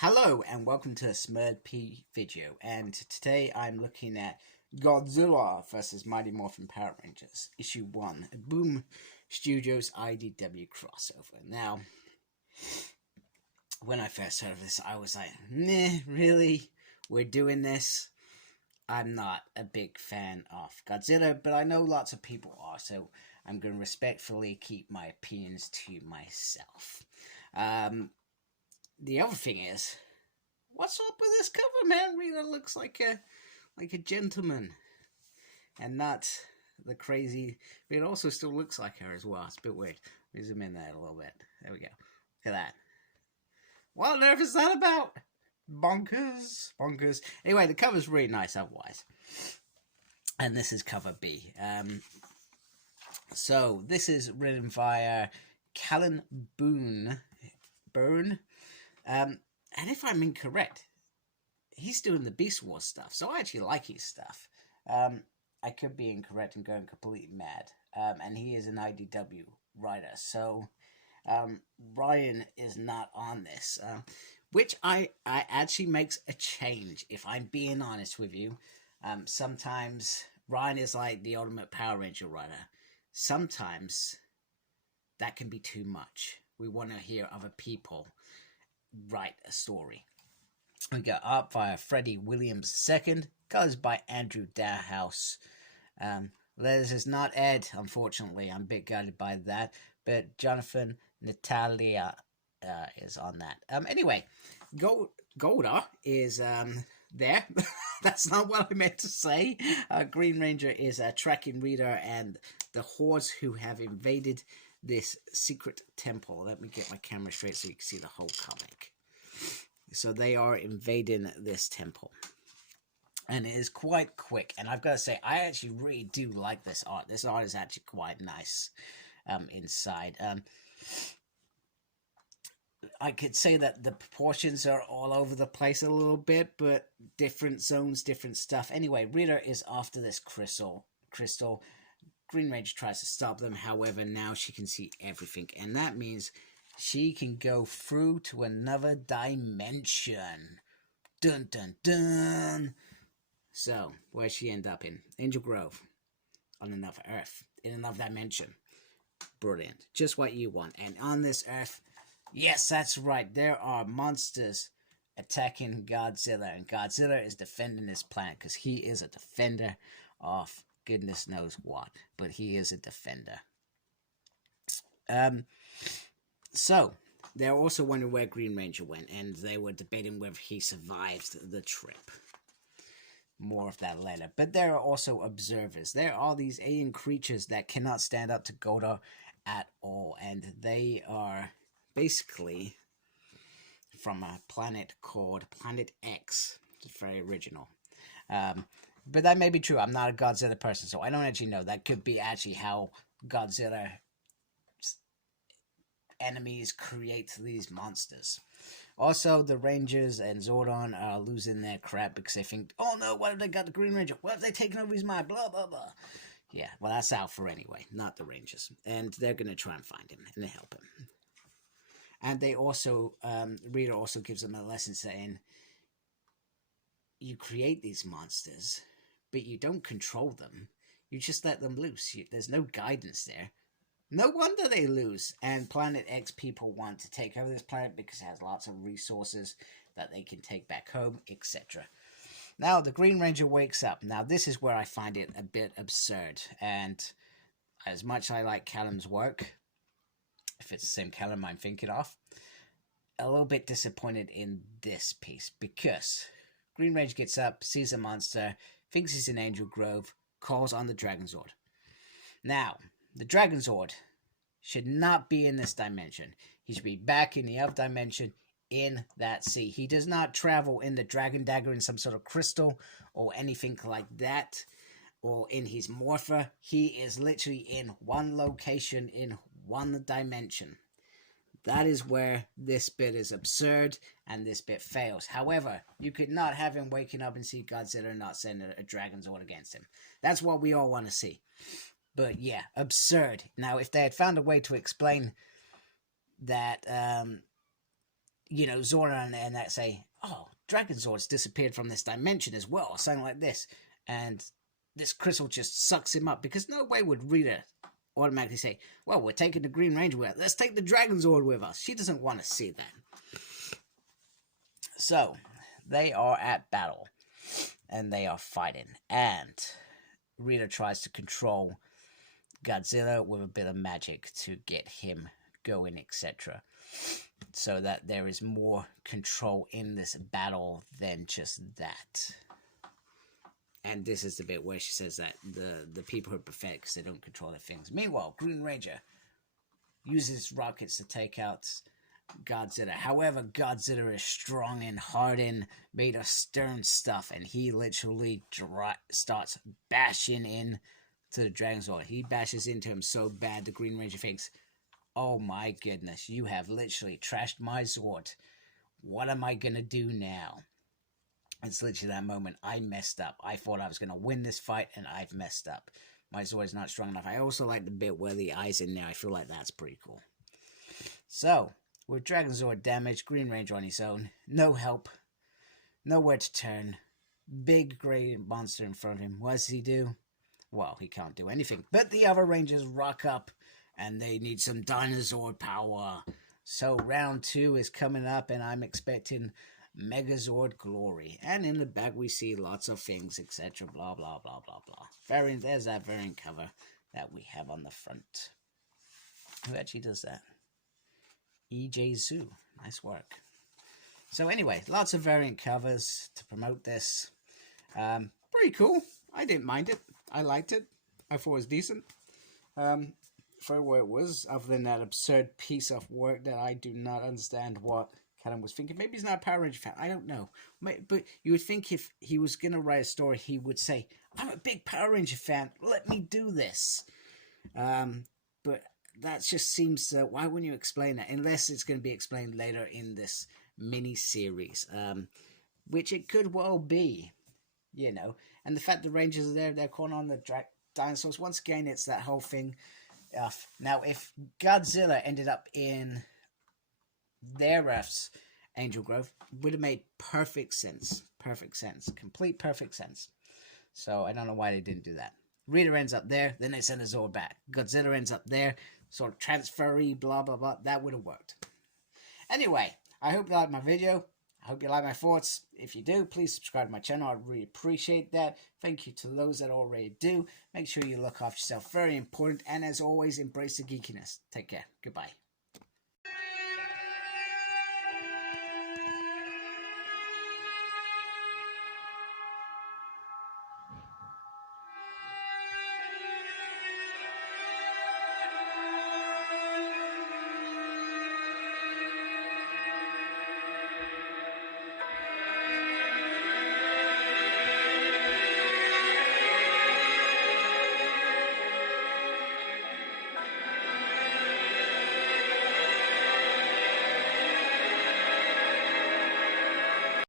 Hello and welcome to a Smurd P video, and today I'm looking at Godzilla vs. Mighty Morphin Power Rangers, Issue 1, a Boom Studios IDW crossover. Now, when I first heard of this, I was like, meh, really? We're doing this? I'm not a big fan of Godzilla, but I know lots of people are, so I'm going to respectfully keep my opinions to myself. The other thing is, what's up with this cover, man? Rita looks like a gentleman, and not the crazy. But it also still looks like her as well. It's a bit weird. Let me zoom in there a little bit. There we go. Look at that. What on earth is that about? Bonkers, bonkers. Anyway, the cover's really nice otherwise, and this is cover B. So this is written via Callan Byrne. And if I'm incorrect, he's doing the Beast Wars stuff, so I actually like his stuff. I could be incorrect and going completely mad. And he is an IDW writer, so Ryan is not on this, which I actually makes a change, if I'm being honest with you. Sometimes Ryan is like the ultimate Power Ranger writer. Sometimes that can be too much. We want to hear other people write a story. We got art by Freddie Williams II, colors by Andrew Dowhouse. Letters is not Ed, unfortunately. I'm a bit gutted by that, but Jonathan Natalia is on that. Anyway, Golda is there. That's not what I meant to say. Green Ranger is a tracking reader and the hordes who have invaded this secret temple. Let me get my camera straight so you can see the whole comic. So they are invading this temple, and it is quite quick. And I've got to say, I actually really do like this art. This art is actually quite nice inside. I could say that the proportions are all over the place a little bit, but different zones, different stuff. Anyway, Rita is after this crystal. Green Ranger tries to stop them. However, now she can see everything, and that means she can go through to another dimension. Dun dun dun. So, where's she end up in? Angel Grove. On another Earth. In another dimension. Brilliant. Just what you want. And on this Earth, yes, that's right, there are monsters attacking Godzilla, and Godzilla is defending this planet because he is a defender of goodness knows what, but he is a defender. So they're also wondering where Green Ranger went, and they were debating whether he survived the trip. More of that later. But there are also observers. There are these alien creatures that cannot stand up to Golda at all, and they are basically from a planet called Planet X. It's very original. But that may be true. I'm not a Godzilla person, so I don't actually know. That could be actually how Godzilla enemies create these monsters. Also, the Rangers and Zordon are losing their crap because they think, oh no, what if they got the Green Ranger? What if they taken over his mind? Blah, blah, blah. Yeah, well, that's Alpha anyway, not the Rangers. And they're going to try and find him and help him. And they also, Rita also gives them a lesson saying, you create these monsters, but you don't control them. You just let them loose. There's no guidance there. No wonder they lose. And Planet X people want to take over this planet because it has lots of resources that they can take back home, etc. Now, the Green Ranger wakes up. Now, this is where I find it a bit absurd. And as much as I like Callum's work, if it's the same Callum I'm thinking of, a little bit disappointed in this piece because Green Ranger gets up, sees a monster, thinks he's in Angel Grove, calls on the Dragon Zord. Now, the Dragon Zord should not be in this dimension. He should be back in the other dimension in that sea. He does not travel in the Dragon Dagger in some sort of crystal or anything like that, or in his Morpher. He is literally in one location in one dimension. That is where this bit is absurd and this bit fails. However, you could not have him waking up and see Godzilla and not send a Dragon Zord against him. That's what we all want to see. But yeah, absurd. Now, if they had found a way to explain that you know, Zordon and that say, oh, Dragon Zord's disappeared from this dimension as well, or something like this. And this crystal just sucks him up, because no way would Rita automatically say, well, we're taking the Green Ranger with us. Let's take the Dragon Zord with us. She doesn't want to see that. So, they are at battle, and they are fighting. And Rita tries to control Godzilla with a bit of magic to get him going, etc. So that there is more control in this battle than just that. And this is the bit where she says that the people are pathetic because they don't control their things. Meanwhile, Green Ranger uses rockets to take out Godzilla. However, Godzilla is strong and hardened, made of stern stuff, and he literally starts bashing in to the Dragon Zord. He bashes into him so bad, the Green Ranger thinks, oh my goodness, you have literally trashed my Zord. What am I gonna do now? It's literally that moment. I messed up. I thought I was gonna win this fight, and I've messed up. My Zord is not strong enough. I also like the bit where the eye's in there. I feel like that's pretty cool. So, with Dragon Zord damaged, Green Ranger on his own, no help, nowhere to turn, big grey monster in front of him. What does he do? Well, he can't do anything. But the other Rangers rock up, and they need some dinosaur power. So round 2 is coming up, and I'm expecting Megazord glory. And in the back we see lots of things, etc. Blah, blah, blah, blah, blah. Variant, there's that variant cover that we have on the front. Who actually does that? EJ Zoo. Nice work. So anyway, lots of variant covers to promote this. Pretty cool. I didn't mind it. I liked it. I thought it was decent. For what it was, other than that absurd piece of work that I do not understand what Callum was thinking. Maybe he's not a Power Ranger fan. I don't know. But you would think if he was going to write a story, he would say, I'm a big Power Ranger fan. Let me do this. But that just seems... why wouldn't you explain that? Unless it's going to be explained later in this mini-series. Which it could well be. You know. And the fact the Rangers are there, they're calling on the dinosaurs. Once again, it's that whole thing. Now, if Godzilla ended up in their Earth's Angel Grove, would have made perfect sense. Perfect sense. Complete perfect sense. So, I don't know why they didn't do that. Rita ends up there, then they send a Zord back. Godzilla ends up there, sort of transfer-y, blah, blah, blah. That would have worked. Anyway, I hope you liked my video. I hope you like my thoughts. If you do, please subscribe to my channel. I'd really appreciate that. Thank you to those that already do. Make sure you look after yourself. Very important. And as always, embrace the geekiness. Take care. Goodbye.